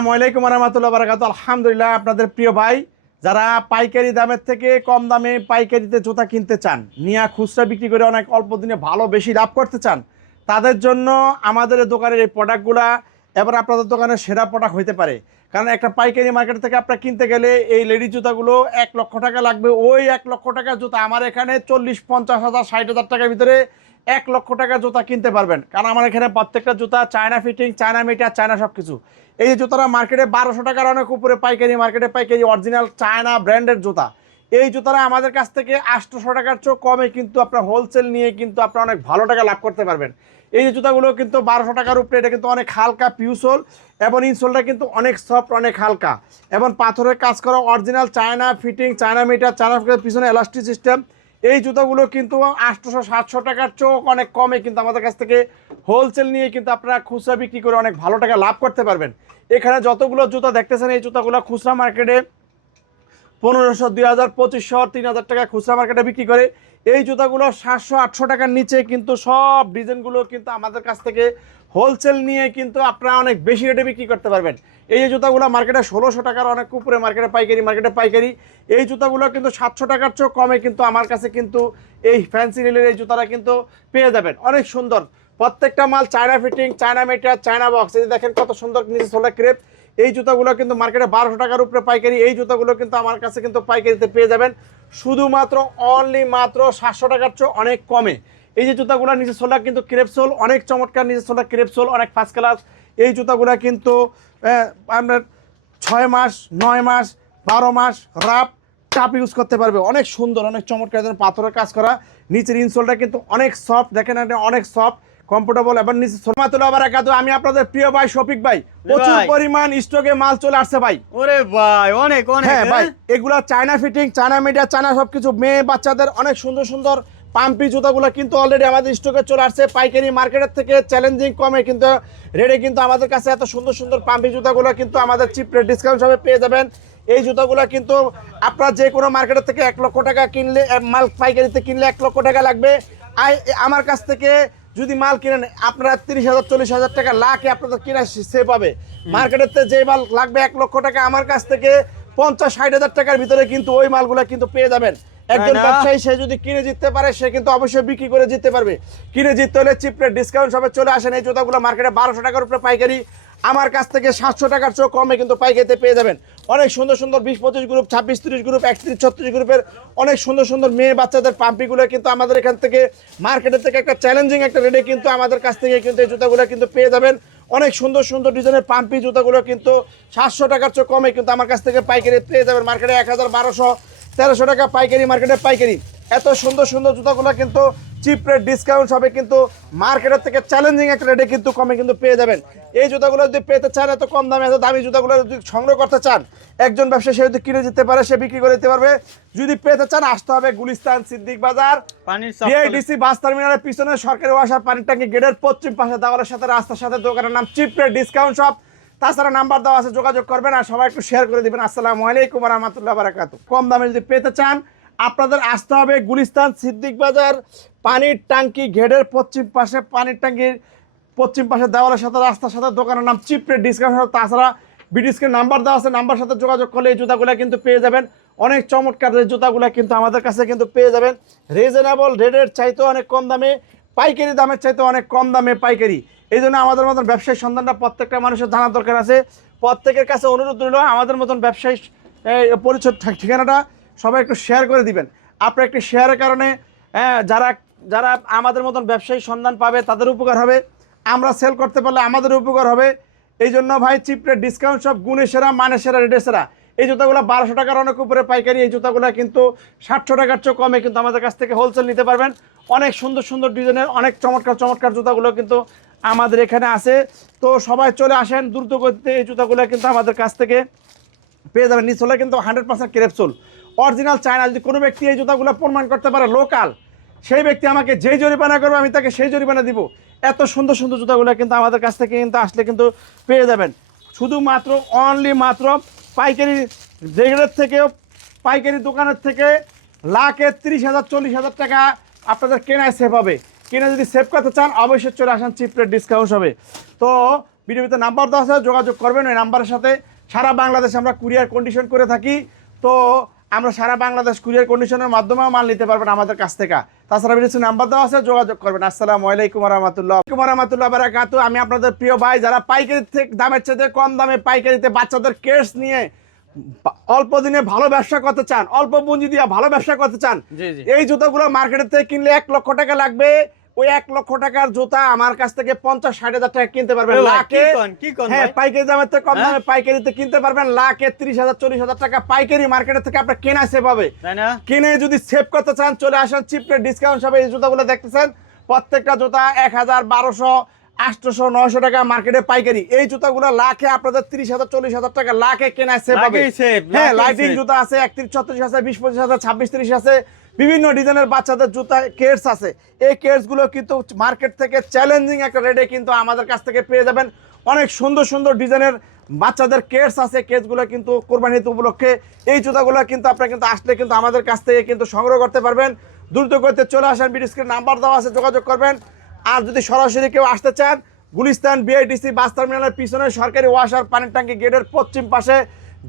আসসালামু আলাইকুম ওয়া রাহমাতুল্লাহি ওয়া বারাকাতুহু। আলহামদুলিল্লাহ, আপনাদের প্রিয় ভাই যারা পাইকারি দামের থেকে কম দামে পাইকারিতে জুতা কিনতে চান, নিয়ে খুচরা বিক্রি করে অনেক অল্প দিনে ভালো বেশি লাভ করতে চান, তাদের জন্য আমাদের দোকানের এই প্রোডাক্টগুলা এবার আপনাদের দোকানের সেরা প্রোডাক্ট হইতে পারে। কারণ একটা পাইকারি মার্কেট থেকে আপনারা কিনতে গেলে এই লেডিস জুতাগুলো 1 লক্ষ টাকা লাগবে। ওই 1 লক্ষ টাকার জুতা আমার এখানে 40-50 হাজার 60 হাজার টাকার ভিতরে 1 লক্ষ টাকার জুতা কিনতে পারবেন। কারণ আমার এখানে প্রত্যেকটা জুতা China fitting, China metre, China সব কিছু। এই যে জুতাটা মার্কেটে 1200 টাকার অনেক উপরে পাইকারি, মার্কেটে পাইকারি অরিজিনাল চায়না ব্র্যান্ডের জুতা। এই জুতাটা আমাদের কাছ থেকে 800 টাকার চেয়েও কমে কিন্তু আপনার হোলসেল নিয়ে কিন্তু আপনার অনেক ভালো টাকা লাভ করতে পারবেন। এই যে জুতাগুলো কিন্তু 1200 টাকার উপরে, এটা কিন্তু অনেক হালকা পিউসোল এবং ইনসোলটা কিন্তু অনেক সফট, অনেক হালকা এবং পাথরের কাজ করা original China fitting, China metre, China পিছনে এলাস্টিক সিস্টেম। এই জুতাগুলো কিন্তু 800-700 টাকার চেয়েও অনেক কমে কিন্তু আমাদের কাছ থেকে হোলসেল নিয়ে কিন্তু আপনারা খুচরা বিক্রি করে অনেক ভালো টাকা লাভ করতে পারবেন। এখানে যতগুলো জুতা দেখতেছেন এই জুতাগুলো খুচরা মার্কেটে 1500, 2000, 2500, 3000 টাকা খুচরা মার্কেটে বিক্রি করে। এই জুতাগুলো 700-800 টাকার নিচে কিন্তু সব ডিজাইনগুলো কিন্তু আমাদের কাছ থেকে হোলসেল নিয়ে কিন্তু আপনারা অনেক বেশি রেটে বিক্রি করতে পারবেন। এই যে জুতাগুলো মার্কেটে 1600 টাকার অনেক উপরে, মার্কেটে পাইকারি, মার্কেটে পাইকারি। এই জুতাগুলো কিন্তু 700 টাকার চেয়েও কমে কিন্তু আমার কাছে কিন্তু এই ফ্যান্সি নীলের এই জুতাটা কিন্তু পেয়ে যাবেন। অনেক সুন্দর প্রত্যেকটা মাল, China fitting, China metre, China box. এই দেখেন কত সুন্দর নিচে সোলা ক্রেপ। এই জুতাগুলো কিন্তু মার্কেটে 1200 টাকার উপরে পাইকারি। এই জুতাগুলো কিন্তু আমার কাছে কিন্তু পাইকারিতে পেয়ে যাবেন শুধুমাত্র অনলি মাত্র 700 টাকার চেয়ে অনেক কমে। এই যে জুতাগুলো নিচে সোলা কিন্তু ক্রেপ সোল, অনেক চমৎকার নিচে সোলা ক্রেপ সোল, অনেক ফার্স্ট ক্লাস। এই জুতাগুলো কিন্তু আপনার 6 মাস, 9 মাস, 12 মাস রাফ টাপ ইউজ করতে পারবে। অনেক সুন্দর, অনেক চমৎকার পাথরের কাজ করা। নিচের ইনসোলটা কিন্তু অনেক সফট, দেখেন অনেক সফট, কমফোর্টেবল এবং নিচে সোমাতুল্লাহ বারাকাতু। আমি আপনাদের প্রিয় ভাই শফিক ভাই, প্রচুর পরিমাণ স্টকে মাল চলে আসছে ভাই। ওরে ভাই অনেক অনেক। হ্যাঁ ভাই, এগুলা China fitting, China media, China সবকিছু, মেয়ে বাচ্চাদের অনেক সুন্দর সুন্দর পাম্পি জুতাগুলো কিন্তু অলরেডি আমাদের স্টকে চলে আসছে। পাইকারি মার্কেটের থেকে চ্যালেঞ্জিং কমে কিন্তু রেটে কিন্তু আমাদের কাছে এত সুন্দর সুন্দর পাম্পি জুতাগুলো কিন্তু আমাদের চিপ রেট ডিসকাউন্ট হিসাবে পেয়ে যাবেন। এই জুতাগুলো কিন্তু আপনারা যে কোনো মার্কেটের থেকে 1 লক্ষ টাকা কিনলে, মাল পাইকারিতে কিনলে 1 লক্ষ টাকা লাগবে। আমার কাছ থেকে যদি মাল কিনেন আপনারা 30,000-40,000 টাকা লাখে আপনাদের কিনা সেভ হবে। মার্কেটের যে মাল লাগবে 1 লক্ষ টাকা, আমার কাছ থেকে 50-60 হাজার টাকার ভিতরে কিন্তু ওই মালগুলো কিন্তু পেয়ে যাবেন। একজন ব্যবসায়ী সে যদি কিনে জিততে পারে, সে কিন্তু অবশ্যই বিক্রি করে জিততে পারবে। কিনে জিততে হলে চিপ রেট ডিসকাউন্ট সবে চলে আসেন। এই জুতাগুলো মার্কেটে 1200 টাকার উপরে পাইকারি, আমার কাছ থেকে 700 টাকার চেয়েও কমে কিন্তু পাইকারিতে পেয়ে যাবেন। অনেক সুন্দর সুন্দর 20-25 গ্রুপ, 26-30 গ্রুপ, 31-36 গ্রুপের অনেক সুন্দর সুন্দর মেয়ে বাচ্চাদের পাম্পিগুলো কিন্তু আমাদের এখান থেকে মার্কেটের থেকে একটা চ্যালেঞ্জিং একটা রেটে কিন্তু আমাদের কাছ থেকে কিন্তু এই জুতাগুলো কিন্তু পেয়ে যাবেন। অনেক সুন্দর সুন্দর ডিজাইনের পাম্পি জুতাগুলো কিন্তু 700 টাকার চেয়ে কমে কিন্তু আমার কাছ থেকে পাইকারি পেয়ে যাবেন। মার্কেটে 1200-1300 টাকা পাইকারি, মার্কেটে পাইকারি। এত সুন্দর সুন্দর জুতাগুলো কিন্তু চিপ রেট ডিসকাউন্ট হবে কিন্তু মার্কেটের থেকে চ্যালেঞ্জিং একটা রেটে কিন্তু কমে কিন্তু পেয়ে যাবেন। এই জুতাগুলো যদি পেতে চান, এত কম দামে এত দামি জুতাগুলো যদি সংগ্রহ করতে চান, একজন ব্যবসায়ী সে যদি কিনে দিতে পারে, সে বিক্রি করে দিতে পারবে। যদি পেতে চান, আসতে হবে গুলিস্তান সিদ্দিক বাজার, বিআইডিসি বাস টার্মিনালের পিছনে সরকারি ওয়াসার পানির ট্যাঙ্কি গেটের পশ্চিম পাশে দেওয়ালের সাথে রাস্তার সাথে দোকানের নাম চিপ রেট ডিসকাউন্ট শপ। তাছাড়া নাম্বার দেওয়া আছে, যোগাযোগ করবেন আর সবাই একটু শেয়ার করে দিবেন। আসসালামু আলাইকুম ওয়া রাহমাতুল্লাহি ওয়া বারাকাতুহু। কম দামে যদি পেতে চান, আপনাদের আসতে হবে গুলিস্তান সিদ্দিক বাজার পানির ট্যাঙ্কি গেটের পশ্চিম পাশে, পানির ট্যাঙ্কির পশ্চিম পাশে দেওয়ালের সাথে রাস্তার সাথে দোকানের নাম চিপ রেট ডিসকাউন্ট। তাছাড়া বিডিসকে নাম্বার দেওয়া আছে, নাম্বার সাথে যোগাযোগ করলে এই জুতাগুলো কিন্তু পেয়ে যাবেন। অনেক চমৎকার এই জুতাগুলো কিন্তু আমাদের কাছে কিন্তু পেয়ে যাবেন রিজনেবল রেটের চাইতেও অনেক কম দামে, পাইকারি দামের চাইতেও অনেক কম দামে পাইকারি। এই জন্য আমাদের মতন ব্যবসায়ী সন্ধানটা প্রত্যেকটা মানুষের জানার দরকার আছে। প্রত্যেকের কাছে অনুরোধ রইল, আমাদের মতন ব্যবসায়ী পরিচয় ঠিকানাটা সবাই একটু শেয়ার করে দিবেন। আপনার একটি শেয়ারের কারণে যারা যারা আমাদের মতন ব্যবসায়ী সন্ধান পাবে তাদের উপকার হবে, আমরা সেল করতে পারলে আমাদের উপকার হবে। এই জন্য ভাই চিপ রেট ডিসকাউন্ট সব গুণে সেরা, মানে সেরা, রেটে সেরা। এই জুতাগুলো 1200 টাকার অনেক উপরে পাইকারি। এই জুতাগুলো কিন্তু 700 টাকার চেয়ে কমে কিন্তু আমাদের কাছ থেকে হোলসেল নিতে পারবেন। অনেক সুন্দর সুন্দর ডিজাইনের অনেক চমৎকার চমৎকার জুতাগুলো কিন্তু আমাদের এখানে আছে। তো সবাই চলে আসেন দ্রুত গতিতে, এই জুতাগুলো কিন্তু আমাদের কাছ থেকে পেয়ে যাবেন। নিচ হলে কিন্তু 100% ক্রেপসোল অরিজিনাল চায়না। যদি কোনো ব্যক্তি এই জুতাগুলো প্রমাণ করতে পারে লোকাল, সেই ব্যক্তি আমাকে যেই জরিমানা করবে আমি তাকে সেই জরিমানা দিব। এত সুন্দর সুন্দর জুতাগুলো কিন্তু আমাদের কাছ থেকে কিন্তু আসলে কিন্তু পেয়ে যাবেন। শুধুমাত্র অনলি মাত্র পাইকারি রেটের থেকেও, পাইকারি দোকানের থেকে লাখে 30,000-40,000 টাকা আপনাদের কেনায় সেভ হবে। কিনে যদি সেভ করতে চান, অবশ্যই চলে আসেন, চিপ রেট ডিসকাউন্ট হবে। তো ভিডিওতে নাম্বার দেওয়া আছে, যোগাযোগ করবেন। ওই নাম্বারের সাথে সারা বাংলাদেশে আমরা কুরিয়ার কন্ডিশন করে থাকি। তো আমরা সারা বাংলাদেশ কুরিয়ার কন্ডিশনের মাধ্যমে মাল নিতে পারবেন আমাদের কাছ থেকে। তাছাড়া ভিডিওতে নাম্বার দেওয়া আছে, যোগাযোগ করবেন। আসসালামু আলাইকুম রহমতুল্লাহ বারাকাতু। আমি আপনাদের প্রিয় ভাই, যারা পাইকারি থেকে দামের চেয়ে কম দামে পাইকারিতে বাচ্চাদের কেস নিয়ে অল্প দিনে ভালো ব্যবসা করতে চান, অল্প পুঁজি দিয়ে ভালো ব্যবসা করতে চান, এই জুতাগুলো মার্কেটের থেকে কিনলে 1 লক্ষ টাকা লাগবে। ওই 1 লক্ষ টাকার জুতা আমার কাছ থেকে 50-60 হাজার টাকা কিনতে পারবেন লাখে। হ্যাঁ, পাইকারি দামের থেকে কম দামে পাইকারিতে কিনতে পারবেন লাখে 30,000-40,000 টাকা পাইকারি মার্কেটের থেকে আপনার কেনা সেভ হবে। কিনে যদি সেভ করতে চান চলে আসেন চিপ রেট ডিসকাউন্ট হিসাবে। এই জুতাগুলো দেখতেছেন প্রত্যেকটা জুতা 1,000, 1,200, 800, 900 টাকা মার্কেটে পাইকারি। এই জুতাগুলো লাখে আপনাদের 30,000-40,000 টাকা লাখে কেনা সেভ হবে। হ্যাঁ, লাইটিং জুতা আছে 31-36 আছে, 20-25 আছে, 26-30 আছে, বিভিন্ন ডিজাইনের বাচ্চাদের জুতা কেটস আছে। এই কেটস গুলো কিন্তু মার্কেট থেকে চ্যালেঞ্জিং একটা রেটে কিন্তু আমাদের কাছ থেকে পেয়ে যাবেন। অনেক সুন্দর সুন্দর ডিজাইনের বাচ্চাদের কেটস আছে। কেটস গুলো কিন্তু কোরবানি ঈদ উপলক্ষে এই জুতাগুলো কিন্তু আপনারা কিন্তু আসলে কিন্তু আমাদের কাছ থেকে কিন্তু সংগ্রহ করতে পারবেন। দ্রুত করতে চলে আসেন, ভিডিও স্ক্রিনে নাম্বার দেওয়া আছে, যোগাযোগ করবেন। আর যদি সরাসরি কেউ আসতে চান, গুলিস্তান বিআইডিসি বাস টার্মিনালের পিছনে সরকারি ওয়াশার পানির ট্যাঙ্কি গেটের পশ্চিম পাশে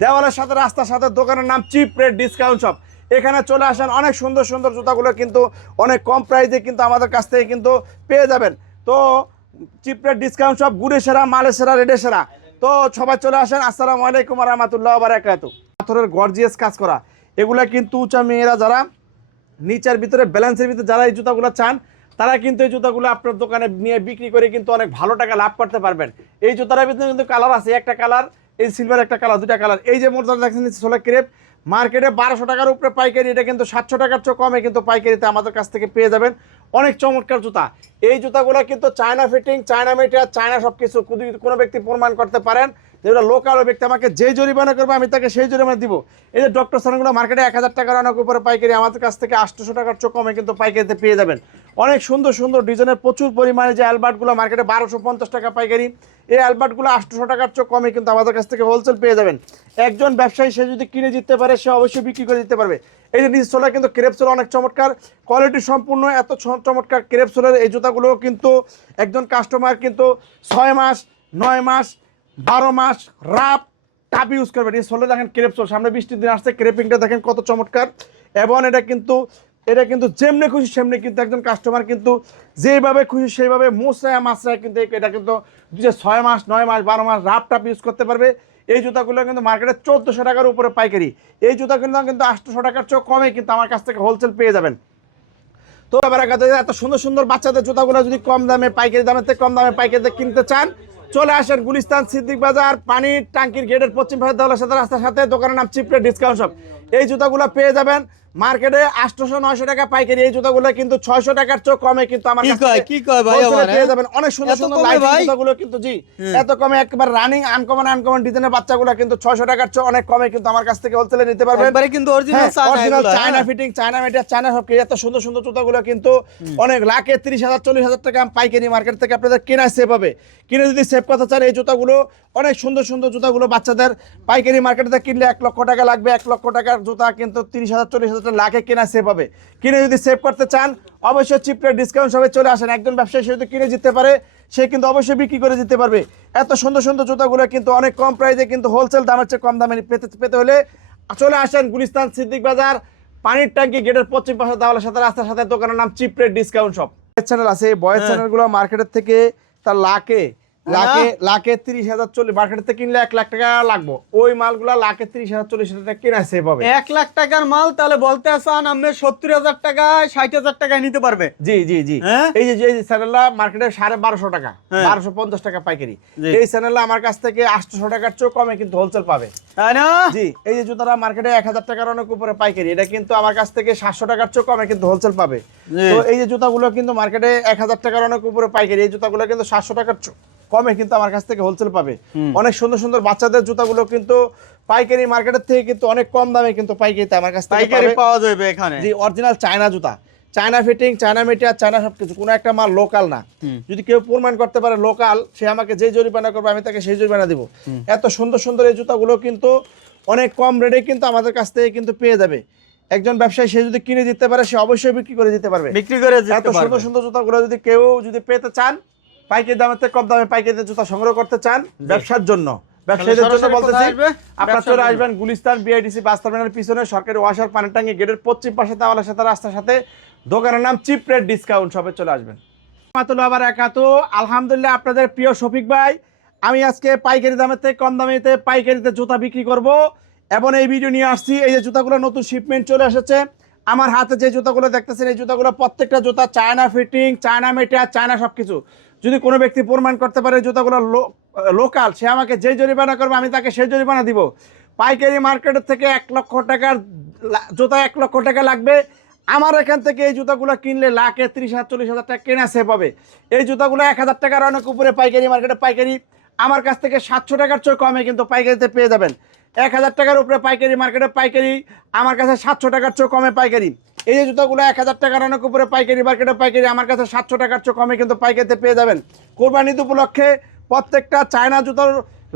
দেওয়ালের সাথে রাস্তার সাথে দোকানের নাম চিপ রেট ডিসকাউন্ট শপ। এখানে চলে আসেন, অনেক সুন্দর সুন্দর জুতাগুলো কিন্তু অনেক কম প্রাইসে কিন্তু আমাদের কাছ থেকে কিন্তু পেয়ে যাবেন। তো চিপ রেট ডিসকাউন্ট শপ, গুড়ে সেরা, মালে সেরা, রেডে সেরা। তো সবাই চলে আসেন। আসসালামু আলাইকুম রহমতুল্লাহ বারাকাতু। পাথরের গর্জিয়াস কাজ করা এগুলা কিন্তু উঁচা মেয়েরা যারা নিচের ভিতরে ব্যালেন্সের ভিতরে যারা এই জুতাগুলো চান, তারা কিন্তু এই জুতাগুলো আপনার দোকানে নিয়ে বিক্রি করে কিন্তু অনেক ভালো টাকা লাভ করতে পারবেন। এই জুতার ভিতরে কিন্তু কালার আছে, একটা কালার এই সিলভার, একটা কালার, দুটা কালার। এই যে মোটর দেখছেন সোলা ক্রেপ, মার্কেটে 1200 টাকার উপরে পাইকারি, এটা কিন্তু 700 টাকার চেয়ে কমে কিন্তু পাইকারিতে আমাদের কাছ থেকে পেয়ে যাবেন। অনেক চমৎকার জুতা। এই জুতাগুলো কিন্তু China fitting, China material, China সব কিছু। কোনো ব্যক্তি প্রমাণ করতে পারেন যেগুলো লোকাল ব্যক্তি আমাকে যেই জরিমানা করবে আমি তাকে সেই জরিমানা দিব। এই যে ডক্টর সানগুলো মার্কেটে 1000 টাকার অনেক উপরে পাইকারি, আমাদের কাছ থেকে 800 টাকার চেয়ে কমে কিন্তু পাইকারিতে পেয়ে যাবেন। অনেক সুন্দর সুন্দর ডিজাইনের প্রচুর পরিমাণে যে অ্যালবার্টগুলো মার্কেটে 1250 টাকা পাইকারি, এই অ্যালবার্টগুলো 800 টাকার চেয়ে কমে কিন্তু আমাদের কাছ থেকে হোলসেল পেয়ে যাবেন। একজন ব্যবসায়ী সে যদি কিনে দিতে পারে সে অবশ্যই বিক্রি করে দিতে পারবে। এই যে নিচ সোলা কিন্তু ক্রেপ সোলা, অনেক চমৎকার কোয়ালিটি সম্পূর্ণ, এত চমৎকার ক্রেপ সোলার এই জুতাগুলো কিন্তু একজন কাস্টমার কিন্তু 6 মাস, 9 মাস, 12 মাস রাপ টাপ ইউজ করবেন। এই সোলে দেখেন ক্রেপ সোল, সামনে 20 দিন আসছে, ক্রেপিংটা দেখেন কত চমৎকার। এবং এটা কিন্তু যেমনি খুশি সেমনি কিন্তু একজন কাস্টমার কিন্তু যেভাবে খুশি সেইভাবে মোসরায় মাসরায় কিন্তু এটা কিন্তু 6 মাস, 9 মাস, 12 মাস রাপ টাপ ইউজ করতে পারবে। এই জুতাগুলো কিন্তু মার্কেটে 1400 টাকার উপরে পাইকারি। এই জুতা কিন্তু 800 টাকার চেয়ে কমে কিন্তু আমার কাছ থেকে হোলসেল পেয়ে যাবেন। তো এত সুন্দর সুন্দর বাচ্চাদের জুতাগুলো যদি কম দামে পাইকারি দামের থেকে কম দামে পাইকারিতে কিনতে চান চলে আসেন গুলিস্তান সিদ্দিক বাজার পানির ট্যাঙ্কির গেটের পশ্চিম পাশে দেওয়ালের সাথে রাস্তার সাথে দোকানের নাম চিপ রেট ডিসকাউন্ট শপ। এই জুতাগুলো পেয়ে যাবেন মার্কেটে 800-900 টাকা পাইকারি। এই জুতাগুলো কিন্তু 600 টাকার চেয়ে কমে কিন্তু আমার কাছে পেয়ে যাবেন। অনেক সুন্দর সুন্দর লাইটিং জুতাগুলো কিন্তু জি এত কমে, একবার রানিং আনকমন ডিজাইনের বাচ্চাগুলো কিন্তু 600 টাকার চেয়ে অনেক কমে কিন্তু আমার কাছ থেকে হোলসেলে নিতে পারবেন। কিন্তু original China fitting, China material, China সব কিছু। এত সুন্দর সুন্দর জুতাগুলো কিন্তু অনেক লাখে 30,000-40,000 টাকা পাইকারি মার্কেট থেকে আপনাদের কেনা সেভ হবে। কিনে যদি সেভ করতে চান এই জুতাগুলো, অনেক সুন্দর সুন্দর জুতাগুলো বাচ্চাদের পাইকারি মার্কেটে কিনলে 1 লক্ষ টাকা লাগবে। 1 লক্ষ টাকার জুতা কিন্তু 30,000-40,000 লাখে কেনা সেভ হবে। কিনে যদি সেভ করতে চান অবশ্যই চিপ রেট ডিসকাউন্ট সবে চলে আসেন। একজন ব্যবসায়ী সে যদি কিনে দিতে পারে সে কিন্তু অবশ্যই বিক্রি করে দিতে পারবে। এত সুন্দর সুন্দর জুতাগুলো কিন্তু অনেক কম প্রাইসে কিন্তু হোলসেল দামের চেয়ে কম দামে পেতে হলে চলে আসেন গুলিস্তান সিদ্দিক বাজার পানির ট্যাঙ্কি গেটের পশ্চিম পাশে দেওয়ালের সাথে রাস্তার সাথে দোকানের নাম chip rate discount shop. Channel আছে, এই বয়েজ চ্যানেলগুলো মার্কেটের থেকে তার লাখে 30,000-40,000 মার্কেট থেকে কিনলে 1 লাখ টাকা লাগবে। ওই মালগুলা লাখে 30,000-40,000 টাকা কেনা সেভ হবে। 1 লাখ টাকার মাল তাহলে বলতে আছেন আপনি 70,000 টাকায় 60,000 টাকায় নিতে পারবে। জি জি জি। এই যে চ্যানেলটা মার্কেটে 1250 টাকা, 1250 টাকা পাইকারি। এই চ্যানেলটা আমার কাছ থেকে 800 টাকার চেয়ে কমে কিন্তু হোলসেল পাবে, তাই না? জি। এই যে জুতাটা মার্কেটে 1000 টাকার অনেক উপরে পাইকারি, এটা কিন্তু আমার কাছ থেকে 700 টাকার চেয়ে কমে কিন্তু হোলসেল পাবে। তো এই যে জুতাগুলো কিন্তু মার্কেটে 1000 টাকার অনেক উপরে পাইকারি, এই জুতাগুলো কিন্তু 700 টাকার কমে কিন্তু আমার কাছ থেকে হোলসেল পাবে। অনেক সুন্দর সুন্দর বাচ্চাদের জুতাগুলো কিন্তু পাইকারি মার্কেটের থেকে কিন্তু অনেক কম দামে কিন্তু পাইকারিতে আমার কাছ থেকে পাইকারি পাওয়া যাবে এখানে। জি, অরিজিনাল চায়না জুতা, China fitting, China material, China সবকিছু। কোনো একটা মাল লোকাল না। যদি কেউ প্রমাণ করতে পারে লোকাল, সে আমাকে যেই জরিমানা করবে আমি তাকে সেই জরিমানা দিব। এত সুন্দর সুন্দর এই জুতাগুলো কিন্তু অনেক কম রেটে কিন্তু আমাদের কাছ থেকে কিন্তু পেয়ে যাবে। একজন ব্যবসায়ী সে যদি কিনে দিতে পারে সে অবশ্যই বিক্রি করে দিতে পারবে। বিক্রি করে এত সুন্দর সুন্দর জুতাগুলো যদি কেউ পেতে চান পাইকারি দামের থেকে কম দামে পাইকারিতে জুতা সংগ্রহ করতে চান ব্যবসার জন্য, ব্যবসায়ীদের জন্য সরাসরি বলতেছি, কোথায় আসবে? আপনারা চলে ব্যবসার জন্য। আসবেন গুলিস্তান বিআইডিসি বাস টার্মিনালের পিছনে সরকারি ওয়াসার পানির ট্যাঙ্কি গেটের পশ্চিম পাশে তাওয়ালের সাথে রাস্তার সাথে দোকানের নাম চিপ রেট ডিসকাউন্ট শপে চলে আসবেন। আবার একাতো আলহামদুলিল্লাহ আপনাদের প্রিয় শফিক ভাই, আমি আজকে পাইকারি দামের থেকে কম দামেতে পাইকারিতে জুতা বিক্রি করব এবং এই ভিডিও নিয়ে আসছি। এই যে জুতাগুলো নতুন শিপমেন্ট চলে এসেছে, আমার হাতে যে জুতাগুলো দেখতেছেন এই জুতাগুলো প্রত্যেকটা জুতা China fitting, China material, China সব কিছু। যদি কোনো ব্যক্তি প্রমাণ করতে পারে জুতাগুলো লোকাল, সে আমাকে যে জরিমানা করবে আমি তাকে সেই জরিমানা দিব। পাইকারি মার্কেটের থেকে 1 লক্ষ টাকার জুতা 1 লক্ষ টাকা লাগবে, আমার এখান থেকে এই জুতাগুলো কিনলে লাখে 30,000-40,000 টাকা কেনা সেভ হবে। এই জুতাগুলো 1,000 টাকার অনেক উপরে পাইকারি মার্কেটে পাইকারি আমার কাছ থেকে 700 টাকার চেয়ে কমে কিন্তু পাইকারিতে পেয়ে যাবেন। 1,000 টাকার উপরে পাইকারি মার্কেটে পাইকারি আমার কাছে 700 টাকার চেয়ে কমে পাইকারি। এই যে জুতাগুলো 1,000 টাকার অনেক উপরে পাইকারি মার্কেটে পাইকারি আমার কাছে 700 টাকার চেয়ে কমে কিন্তু পাইকারিতে পেয়ে যাবেন। কোরবানি ঈদ উপলক্ষে প্রত্যেকটা চায়না জুতার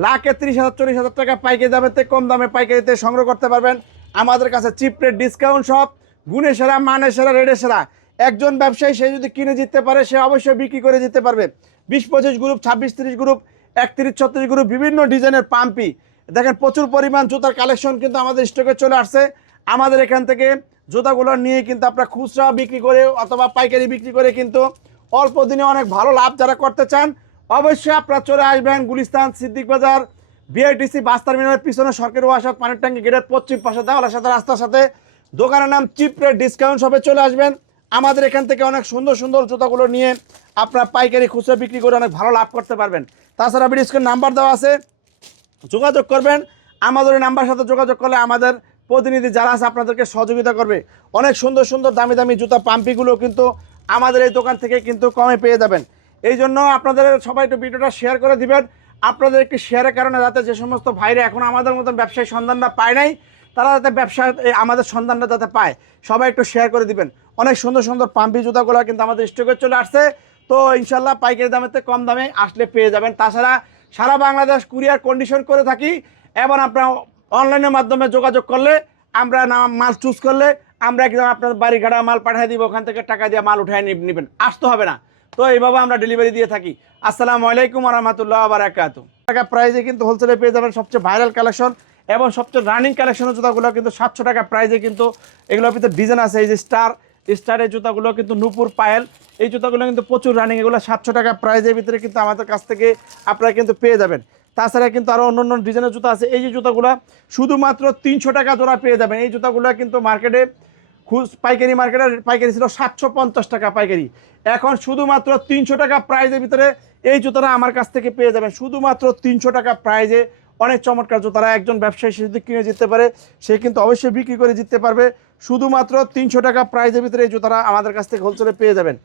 লাখে 30,000-40,000 টাকা পাইকারি দামের থেকে কম দামে পাইকারিতে সংগ্রহ করতে পারবেন আমাদের কাছে। চিপ রেট ডিসকাউন্ট সব, গুণে সেরা, মানে সেরা, রেডে সেরা। একজন ব্যবসায়ী সে যদি কিনে জিততে পারে সে অবশ্যই বিক্রি করে জিততে পারবে। 20-25 গ্রুপ, 26-30 গ্রুপ, 31-36 গ্রুপ, বিভিন্ন ডিজাইনের পাম্পি দেখেন, প্রচুর পরিমাণ জুতার কালেকশন কিন্তু আমাদের স্টকে চলে আসছে। আমাদের এখান থেকে জুতাগুলো নিয়ে কিন্তু আপনারা খুচরা বিক্রি করে অথবা পাইকারি বিক্রি করে কিন্তু অল্প দিনে অনেক ভালো লাভ যারা করতে চান অবশ্যই আপনারা চলে আসবেন গুলিস্তান সিদ্দিক বাজার বিআইটিসি বাস টার্মিনালের পিছনে সরকারি ওয়াসার পানির ট্যাঙ্কি গেটের পশ্চিম পাশে দেওয়ালের সাথে রাস্তার সাথে দোকানের নাম চিপ রেট ডিসকাউন্ট শপে চলে আসবেন। আমাদের এখান থেকে অনেক সুন্দর সুন্দর জুতাগুলো নিয়ে আপনারা পাইকারি খুচরা বিক্রি করে অনেক ভালো লাভ করতে পারবেন। তাছাড়া ভিডিও স্ক্রিনে নাম্বার দেওয়া আছে, যোগাযোগ করবেন। আমাদের এই নাম্বার সাথে যোগাযোগ করলে আমাদের প্রতিনিধি যারা আছে আপনাদেরকে সহযোগিতা করবে। অনেক সুন্দর সুন্দর দামি দামি জুতা পাম্পিগুলো কিন্তু আমাদের এই দোকান থেকে কিন্তু কমে পেয়ে যাবেন। এই জন্য আপনাদের সবাই একটু ভিডিওটা শেয়ার করে দিবেন। আপনাদের একটি শেয়ারের কারণে যাতে যে সমস্ত ভাইরা এখন আমাদের মতন ব্যবসায়ী সন্ধানটা পায় নাই তারা যাতে ব্যবসা আমাদের সন্ধানটা যাতে পায়, সবাই একটু শেয়ার করে দিবেন। অনেক সুন্দর সুন্দর পাম্পি জুতাগুলো কিন্তু আমাদের স্টকে চলে আসছে, তো ইনশাল্লাহ পাইকারি দামের থেকে কম দামে আসলে পেয়ে যাবেন। তাছাড়া সারা বাংলাদেশ কুরিয়ার কন্ডিশন করে থাকি এবং আপনার অনলাইনের মাধ্যমে যোগাযোগ করলে আমরা মাল চুজ করলে আমরা একদম আপনার বাড়ি ঘাড়া মাল পাঠিয়ে দিব, ওখান থেকে টাকা দিয়ে মাল উঠায় নেবেন, আসতে হবে না। তো এইভাবে আমরা ডেলিভারি দিয়ে থাকি। আসসালামু আলাইকুম ওয়া রাহমাতুল্লাহি ওয়া বারাকাতুহু। টাকা প্রাইজে কিন্তু হোলসেলে পেয়ে যাবেন সবচেয়ে ভাইরাল কালেকশন এবং সবচেয়ে রানিং কালেকশনের জুতাগুলো কিন্তু 700 টাকা প্রাইজে কিন্তু এগুলোর ভিতরে ডিজাইন আছে। এই যে স্টারের জুতাগুলো কিন্তু নূপুর পায়েল, এই জুতাগুলো কিন্তু প্রচুর রানিং, এগুলো 700 টাকা প্রাইজের ভিতরে কিন্তু আমাদের কাছ থেকে আপনারা কিন্তু পেয়ে যাবেন। তাছাড়া কিন্তু আরও অন্য অন্য ডিজাইনের জুতা আছে। এই যে জুতাগুলো শুধুমাত্র 300 টাকা জোড়া পেয়ে যাবেন। এই জুতাগুলো কিন্তু মার্কেটে পাইকারি মার্কেটের পাইকারি ছিল 750 টাকা পাইকারি, এখন শুধুমাত্র 300 টাকা প্রাইজের ভিতরে এই জুতাটা আমার কাছ থেকে পেয়ে যাবেন। শুধুমাত্র 300 টাকা প্রাইজে অনেক চমৎকার জুতারা একজন ব্যবসায়ী সে যদি কিনে জিততে পারে সে কিন্তু অবশ্যই বিক্রি করে জিততে পারবে। শুধুমাত্র 300 টাকা প্রাইজের ভিতরে এই জুতারা আমাদের কাছ থেকে হোলসেলে পেয়ে যাবেন।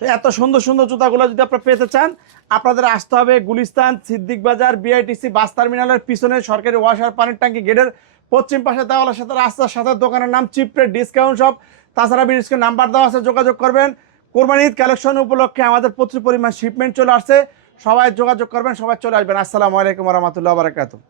তো এত সুন্দর সুন্দর জুতাগুলো যদি আপনারা পেতে চান আপনাদের আসতে হবে গুলিস্তান সিদ্দিক বাজার বিআইটিসি বাস টার্মিনালের পিছনে সরকারি ওয়াসার পানির ট্যাঙ্কি গেটের পশ্চিম পাশে দেওয়ালের সাথে রাস্তার সাথে দোকানের নাম চিপ রেট ডিসকাউন্ট শপ। তাছাড়া বিশেষ নাম্বার দেওয়া আছে, যোগাযোগ করবেন। কোরবানি ঈদ কালেকশন উপলক্ষে আমাদের প্রচুর পরিমাণ শিপমেন্ট চলে আসছে, সবাই যোগাযোগ করবেন, সবাই চলে আসবেন। আসসালামু আলাইকুম ওয়া রাহমাতুল্লাহি ওয়া বারাকাতুহু।